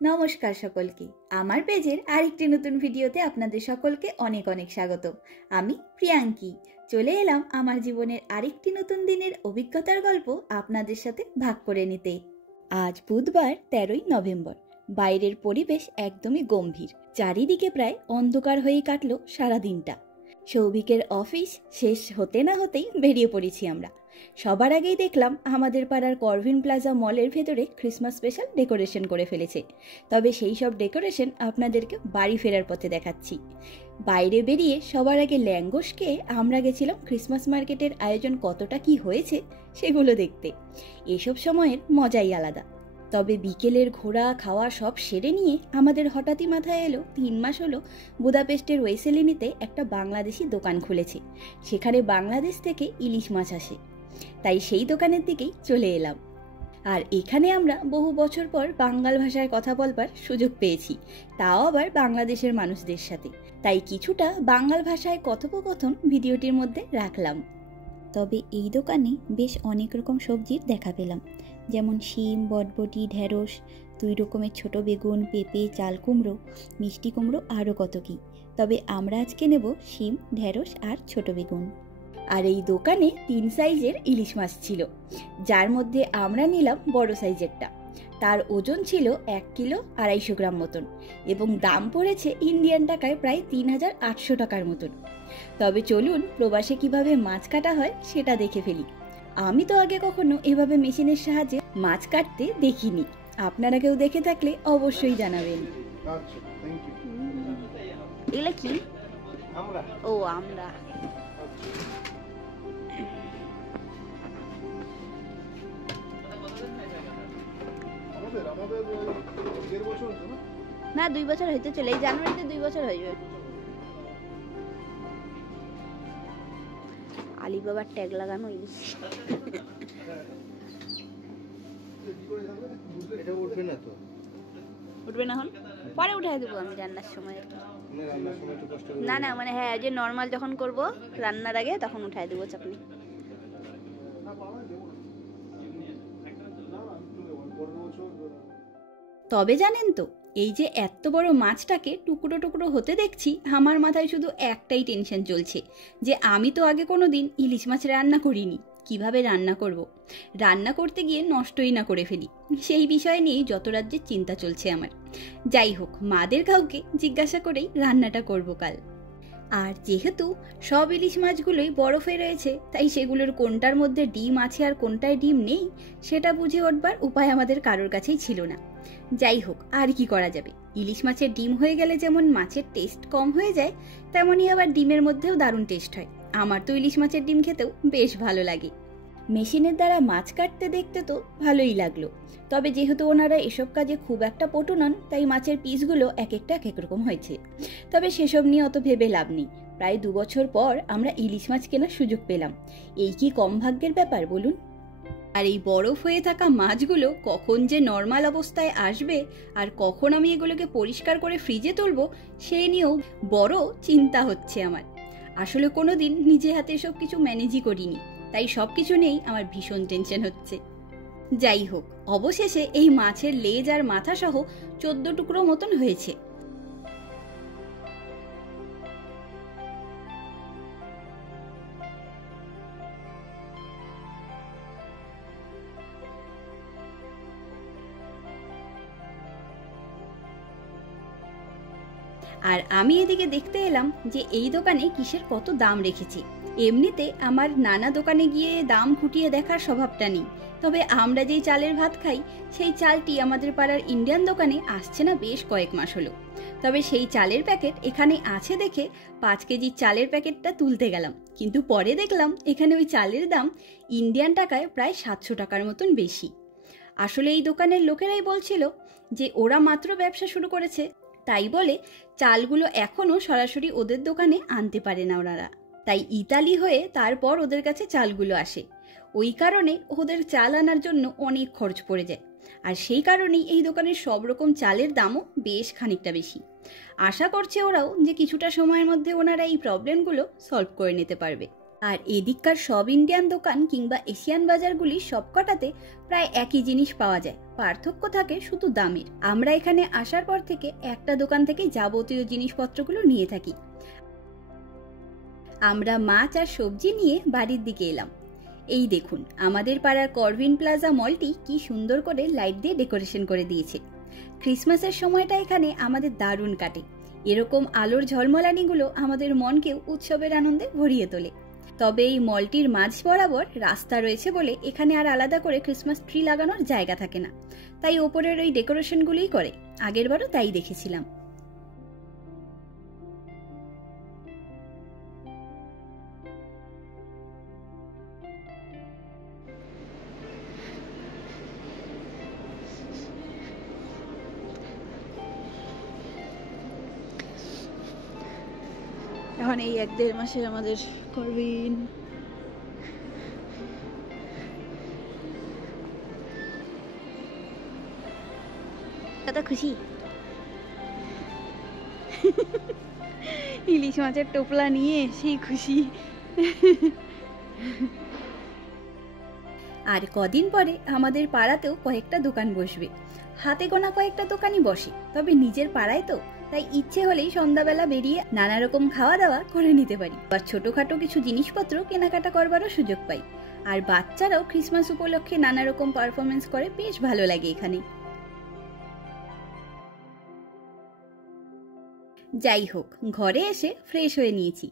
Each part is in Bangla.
নমস্কার সকলকে, আমার পেজের আরেকটি নতুন ভিডিওতে আপনাদের সকলকে অনেক অনেক স্বাগত। আমি প্রিয়াঙ্কি চলে এলাম আমার জীবনের আরেকটি নতুন দিনের অভিজ্ঞতার গল্প আপনাদের সাথে ভাগ করে নিতে। আজ বুধবার 13ই নভেম্বর। বাইরের পরিবেশ একদমই গম্ভীর, চারিদিকে প্রায় অন্ধকার হয়ে কাটলো সারা দিনটা। সৌভিকের অফিস শেষ হতে না হতেই বেরিয়ে পড়েছি আমরা। সবার আগেই দেখলাম আমাদের পাড়ার করভিন প্লাজা মলের ভেতরে ক্রিসমাস স্পেশাল ডেকোরেশন করে ফেলেছে। তবে সেই সব ডেকোরেশন আপনাদেরকে বাড়ি ফেরার পথে দেখাচ্ছি। বাইরে বেরিয়ে সবার আগে ল্যাঙ্গোসকে আমরা গেছিলাম ক্রিসমাস মার্কেটের আয়োজন কতটা কি হয়েছে সেগুলো দেখতে। এসব সময়ের মজাই আলাদা। তবে বিকেলের ঘোরা খাওয়া সব সেরে নিয়ে আমাদের হঠাৎই মাথায় এলো 3 মাস হলো বুদাপেস্টের ওয়েসেলিনিতে একটা বাংলাদেশি দোকান খুলেছে। সেখানে বাংলাদেশ থেকে ইলিশ মাছ আসে, তাই সেই দোকানের দিকেই চলে এলাম। আর এখানে আমরা বহু বছর পর বাংলা ভাষায় কথা বলবার সুযোগ পেয়েছি, তাও আবার বাংলাদেশের মানুষদের সাথে। তাই কিছুটা বাংলা ভাষায় কথোপকথন ভিডিওটির মধ্যে রাখলাম। তবে এই দোকানে বেশ অনেক রকম সবজির দেখা পেলাম, যেমন শিম, বটবটি, ঢেঁড়স, 2 রকমের ছোট বেগুন, পেঁপে, চাল কুমড়ো, মিষ্টি কুমড়ো, আরও কত কি। তবে আমরা আজকে নেব শিম, ঢেঁড়স আর ছোট বেগুন। আর এই দোকানে 3 সাইজের ইলিশ মাছ ছিল, যার মধ্যে আমরা নিলাম বড় সাইজেরটা। তার ওজন ছিল 1 কিলো 250 গ্রাম মতন, এবং দাম পড়েছে ইন্ডিয়ান টাকায় প্রায় 3800 টাকার মতন। তবে চলুন প্রবাসে কিভাবে মাছ কাটা হয় সেটা দেখে ফেলি। আমি তো আগে কখনো এভাবে মেশিনের সাহায্যে মাছ কাটতে দেখিনি। আপনারা কেউ দেখে থাকলে অবশ্যই জানাবেন। এগুলো কি? ও আমরা না 2 বছর হইতে চলে, এই জানুয়ারিতে 2 বছর হইবে। আলিবাবার ট্যাগ লাগানো ইলিশ। এটা উঠবে না তো? উঠবে না, হন পরে উঠাই দেবো আমি রান্নার সময়। না না মানে হ্যাঁ, যে নর্মাল যখন করব রান্নার আগে তখন উঠাই দেবো চাপনি। তবে জানেন তো, এই যে এত বড় মাছটাকে টুকরো টুকরো হতে দেখছি, আমার মাথায় শুধু একটাই টেনশন চলছে যে আমি তো আগে কোনো দিন ইলিশ মাছ রান্না করিনি, কিভাবে রান্না করব। রান্না করতে গিয়ে নষ্টই না করে ফেলি, সেই বিষয় নিয়েই যত রাজ্যের চিন্তা চলছে আমার। যাই হোক, মাদের কাউকে জিজ্ঞাসা করেই রান্নাটা করব কাল। আর যেহেতু সব ইলিশ মাছগুলোই বরফে রয়েছে, তাই সেগুলোর কোনটার মধ্যে ডিম আছে আর কোনটায় ডিম নেই সেটা বুঝে উঠবার উপায় আমাদের কারোর কাছেই ছিল না। যাই হোক, আর কি করা যাবে। ইলিশ মাছের ডিম হয়ে গেলে যেমন মাছের টেস্ট কম হয়ে যায়, তেমনই আবার ডিমের মধ্যেও দারুণ টেস্ট হয়। আমার তো ইলিশ মাছের ডিম খেতেও বেশ ভালো লাগে। মেশিনের দ্বারা মাছ কাটতে দেখতে তো ভালোই লাগলো, তবে যেহেতু ওনারা এসব কাজে খুব একটা পটু নন, তাই মাছের পিসগুলো এক একটা এক এক রকম হয়েছে। তবে সেসব নিয়ে অত ভেবে লাভ নেই। প্রায় 2 বছর পর আমরা ইলিশ মাছ কেনার সুযোগ পেলাম, এই কি কম ভাগ্যের ব্যাপার বলুন। আর এই বরফ হয়ে থাকা মাছগুলো কখন যে নর্মাল অবস্থায় আসবে আর কখন আমি এগুলোকে পরিষ্কার করে ফ্রিজে তুলবো সেই নিয়েও বড় চিন্তা হচ্ছে আমার। আসলে কোনোদিন নিজে হাতে সব কিছু ম্যানেজই করিনি, তাই সব কিছু নিয়েই আমার ভীষণ টেনশন হচ্ছে। যাই হোক, অবশেষে এই মাছের লেজ আর মাথা সহ 14 টুকরো মতন হয়েছে। আর আমি এদিকে দেখতে এলাম যে এই দোকানে কিসের কত দাম রেখেছি। এমনিতে আমার নানা দোকানে গিয়ে দাম খুঁটিয়ে দেখার স্বভাবটা নেই, তবে আমরা যেই চালের ভাত খাই সেই চালটি আমাদের পাড়ার ইন্ডিয়ান দোকানে আসছে না বেশ কয়েক মাস হলো। তবে সেই চালের প্যাকেট এখানে আছে দেখে 5 কেজি চালের প্যাকেটটা তুলতে গেলাম, কিন্তু পরে দেখলাম এখানে ওই চালের দাম ইন্ডিয়ান টাকায় প্রায় 700 টাকার মতন বেশি। আসলে এই দোকানের লোকেরাই বলছিল যে ওরা মাত্র ব্যবসা শুরু করেছে, তাই বলে চালগুলো এখনো সরাসরি ওদের দোকানে আনতে পারে না ওনারা, তাই ইতালি হয়ে তারপর ওদের কাছে চালগুলো আসে। ওই কারণে ওদের চাল আনার জন্য অনেক খরচ পড়ে যায়, আর সেই কারণেই এই দোকানের সব রকম চালের দামও বেশ খানিকটা বেশি। আশা করছে ওরাও যে কিছুটা সময়ের মধ্যে ওনারা এই প্রবলেমগুলো সলভ করে নিতে পারবে। আর এদিককার সব ইন্ডিয়ান দোকান কিংবা এশিয়ান বাজারগুলি সবকটাতে প্রায় একই জিনিস পাওয়া যায়, পার্থক্য থাকে শুধু দামের। আমরা এখানে আসার পর থেকে একটা দোকান থেকে যাবতীয় জিনিসপত্রগুলো নিয়ে থাকি। আমরা মাছ আর সবজি নিয়ে বাড়ির দিকে এলাম। এই দেখুন, আমাদের পাড়ার করভিন প্লাজা মলটি কি সুন্দর করে লাইট দিয়ে ডেকোরেশন করে দিয়েছে। ক্রিসমাসের সময়টা এখানে আমাদের দারুণ কাটে। এরকম আলোর ঝলমলানিগুলো আমাদের মনকেও উৎসবের আনন্দে ভরিয়ে তোলে। তবে এই মলটির মাঝ বরাবর রাস্তা রয়েছে বলে এখানে আর আলাদা করে ক্রিসমাস ট্রি লাগানোর জায়গা থাকে না, তাই ওপরের ওই ডেকোরেশনগুলিই করে। আগেরবারও তাই দেখেছিলাম। এখন এই 1-1.5 মাসের আমাদের করবিন কত খুশি। ইলিশ মাছের টোপলা নিয়ে সেই খুশি। আর কদিন পরে আমাদের পাড়াতেও কয়েকটা দোকান বসবে। হাতে গোনা কয়েকটা দোকানই বসে, তবে নিজের পাড়ায় তো, তাই ইচ্ছে হলেই সন্ধ্যাবেলা বেরিয়ে নানা রকম খাওয়া দাওয়া করে নিতে পারি। আর ছোটখাটো কিছু জিনিসপত্র কেনাকাটা করবারও সুযোগ পাই। আর বাচ্চারাও ক্রিসমাস উপলক্ষে নানা রকম পারফরমেন্স করে, বেশ ভালো লাগে এখানে। যাই হোক, ঘরে এসে ফ্রেশ হয়ে নিয়েছি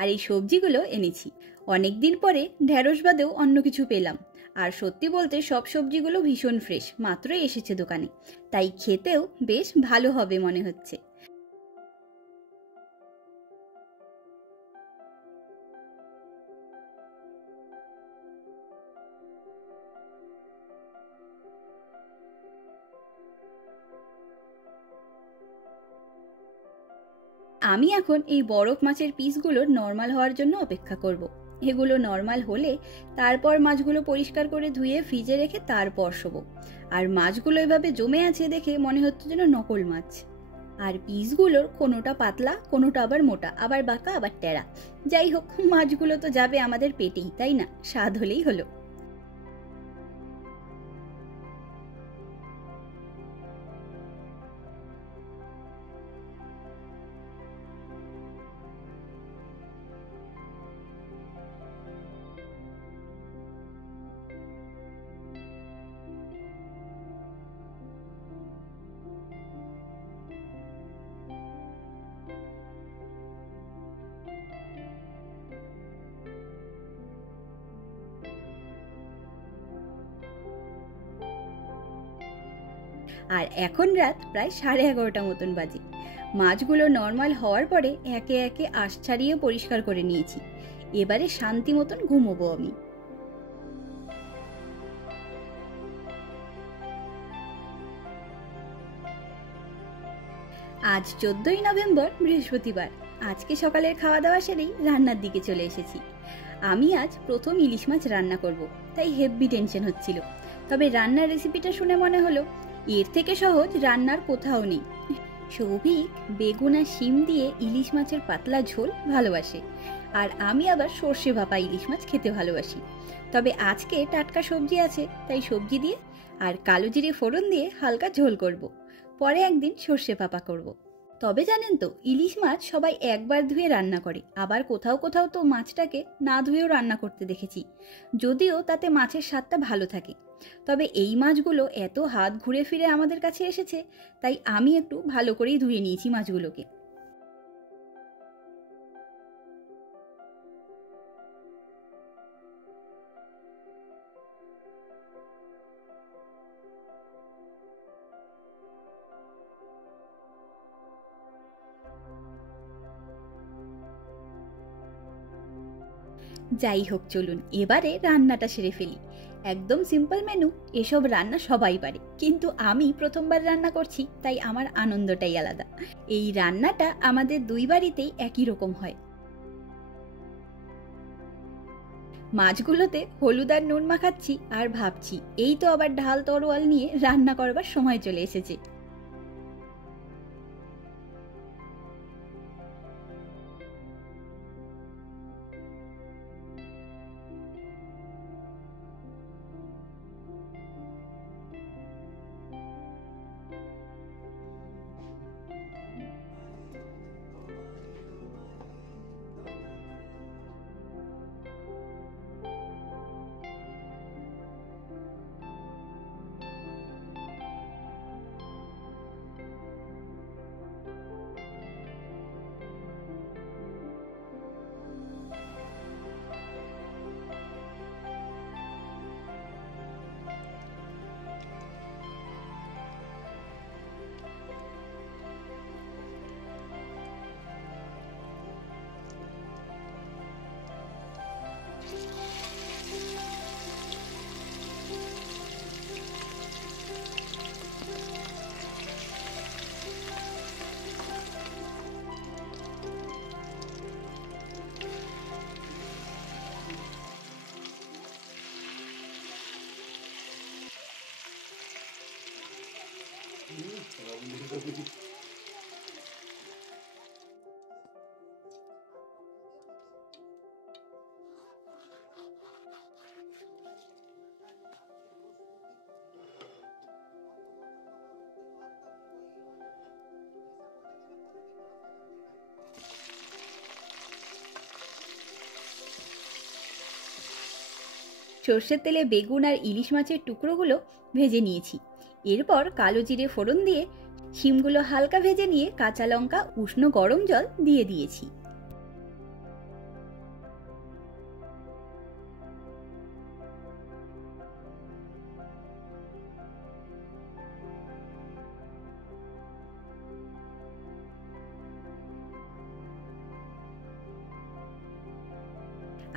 আর এই সবজিগুলো এনেছি। অনেকদিন পরে ঢেঁড়স বাদেও অন্য কিছু পেলাম। আর সত্যি বলতে সব সবজিগুলো ভীষণ ফ্রেশ, মাত্রই এসেছে দোকানে, তাই খেতেও বেশ ভালো হবে মনে হচ্ছে। আমি এখন এই বরফ মাছের পিসগুলোর নর্মাল হওয়ার জন্য অপেক্ষা করব। এগুলো নর্মাল হলে তারপর মাছগুলো পরিষ্কার করে ধুয়ে ফ্রিজে রেখে তারপর শোবো। আর মাছগুলো এভাবে জমে আছে দেখে মনে হচ্ছে যেন নকল মাছ। আর পিসগুলোর কোনোটা পাতলা, কোনোটা আবার মোটা, আবার বাঁকা, আবার টেরা। যাই হোক, মাছগুলো তো যাবে আমাদের পেটেই, তাই না? স্বাদ হলেই হলো। আর এখন রাত প্রায় 11:30 মতন বাজে। মাছগুলো নর্মাল হওয়ার পরে একে একে আঁশ ছাড়িয়ে পরিষ্কার করে নিয়েছি। এবারে শান্তি মতন ঘুমোবো আমি। আজ 14ই নভেম্বর, বৃহস্পতিবার। আজকে সকালের খাওয়া দাওয়া সেরেই রান্নার দিকে চলে এসেছি। আমি আজ প্রথম ইলিশ মাছ রান্না করব, তাই হেভি টেনশন হচ্ছিল। তবে রান্নার রেসিপিটা শুনে মনে হলো এর থেকে সহজ রান্নার কোথাও নেই। সৌভিক বেগুন আর শিম দিয়ে ইলিশ মাছের পাতলা ঝোল ভালোবাসে, আর আমি আবার সর্ষে ভাপা ইলিশ মাছ খেতে ভালোবাসি। তবে আজকে টাটকা সবজি আছে, তাই সবজি দিয়ে আর কালো জিরে ফোড়ন দিয়ে হালকা ঝোল করব। পরে একদিন সর্ষে ভাপা করব। তবে জানেন তো, ইলিশ মাছ সবাই একবার ধুয়ে রান্না করে, আবার কোথাও কোথাও তো মাছটাকে না ধুয়েও রান্না করতে দেখেছি, যদিও তাতে মাছের স্বাদটা ভালো থাকে। তবে এই মাছগুলো এত হাত ঘুরে ফিরে আমাদের কাছে এসেছে, তাই আমি একটু ভালো করেই ধুয়ে নিয়েছি মাছগুলোকে। যাই হোক, চলুন এবারে রান্নাটা সেরে ফেলি। একদম সিম্পল মেনু, এসব রান্না সবাই পারে, কিন্তু আমি প্রথমবার রান্না করছি, তাই আমার আনন্দটাই আলাদা। এই রান্নাটা আমাদের দুই বাড়িতেই একই রকম হয়। মাছগুলোতে হলুদ আর নুন মাখাচ্ছি আর ভাবছি এই তো আবার ঢাল তরোয়াল নিয়ে রান্না করবার সময় চলে এসেছে। সর্ষের তেলে বেগুন আর ইলিশ মাছের টুকরোগুলো ভেজে নিয়েছি। এরপর কালো জিরে ফোড়ন দিয়ে শিমগুলো হালকা ভেজে নিয়ে কাঁচা লঙ্কা উষ্ণ গরম জল দিয়ে দিয়েছি।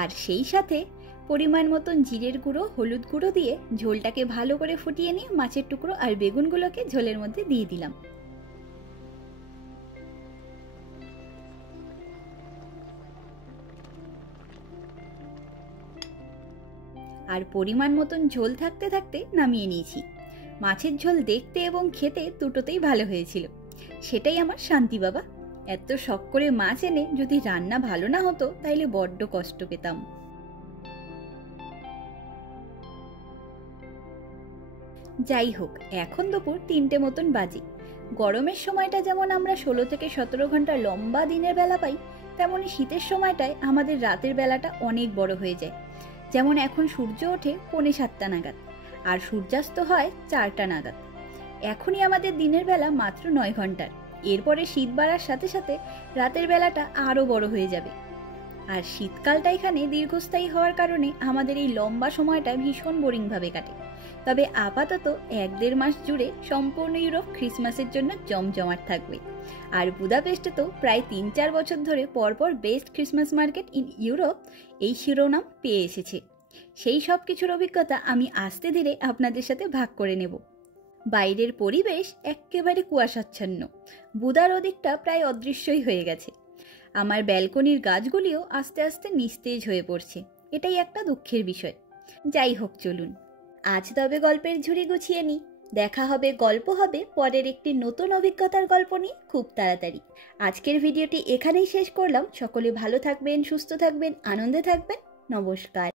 আর সেই সাথে পরিমাণ মতন জিরের গুঁড়ো, হলুদ গুঁড়ো দিয়ে ঝোলটাকে ভালো করে ফুটিয়ে নিয়ে মাছের টুকরো আর বেগুনগুলোকে ঝোলের মধ্যে দিয়ে দিলাম। আর পরিমাণ মতন ঝোল থাকতে থাকতে নামিয়ে নিয়েছি। মাছের ঝোল দেখতে এবং খেতে দুটোতেই ভালো হয়েছিল। সেটাই আমার শান্তি বাবা। এত শখ করে মাছ এনে যদি রান্না ভালো না হতো তাইলে বড্ড কষ্ট পেতাম। যাই হোক, এখন দুপুর 3টে মতন বাজে। গরমের সময়টা যেমন আমরা 16 থেকে 17 ঘন্টা লম্বা দিনের বেলা পাই, তেমনি শীতের সময়টায় আমাদের রাতের বেলাটা অনেক বড় হয়ে যায়। যেমন এখন সূর্য ওঠে 6:45 নাগাদ আর সূর্যাস্ত হয় 4টা নাগাদ। এখনই আমাদের দিনের বেলা মাত্র 9 ঘন্টার। এরপরে শীত বাড়ার সাথে সাথে রাতের বেলাটা আরও বড় হয়ে যাবে। আর শীতকালটা এখানে দীর্ঘস্থায়ী হওয়ার কারণে আমাদের এই লম্বা সময়টা ভীষণ বোরিংভাবে কাটে। তবে আপাতত 1-1.5 মাস জুড়ে সম্পূর্ণ ইউরোপ ক্রিসমাসের জন্য জমজমাট থাকবে। আর বুদাপেস্টে তো প্রায় 3-4 বছর ধরে পরপর best Christmas market in Europe এই শিরোনাম পেয়ে এসেছে। সেই সব কিছুর অভিজ্ঞতা আমি আস্তে ধীরে আপনাদের সাথে ভাগ করে নেব। বাইরের পরিবেশ একেবারে কুয়াশাচ্ছন্ন। বুদার ওদিকটা প্রায় অদৃশ্যই হয়ে গেছে। আমার ব্যালকনির গাছগুলিও আস্তে আস্তে নিস্তেজ হয়ে পড়ছে। এটাই একটা দুঃখের বিষয়। যাই হোক, চলুন আজ তবে গল্পের ঝুড়ি গুছিয়ে নিই। দেখা হবে, গল্প হবে পরের একটি নতুন অভিজ্ঞতার গল্প নিয়ে খুব তাড়াতাড়ি। আজকের ভিডিওটি এখানেই শেষ করলাম। সকলে ভালো থাকবেন, সুস্থ থাকবেন, আনন্দে থাকবেন। নমস্কার।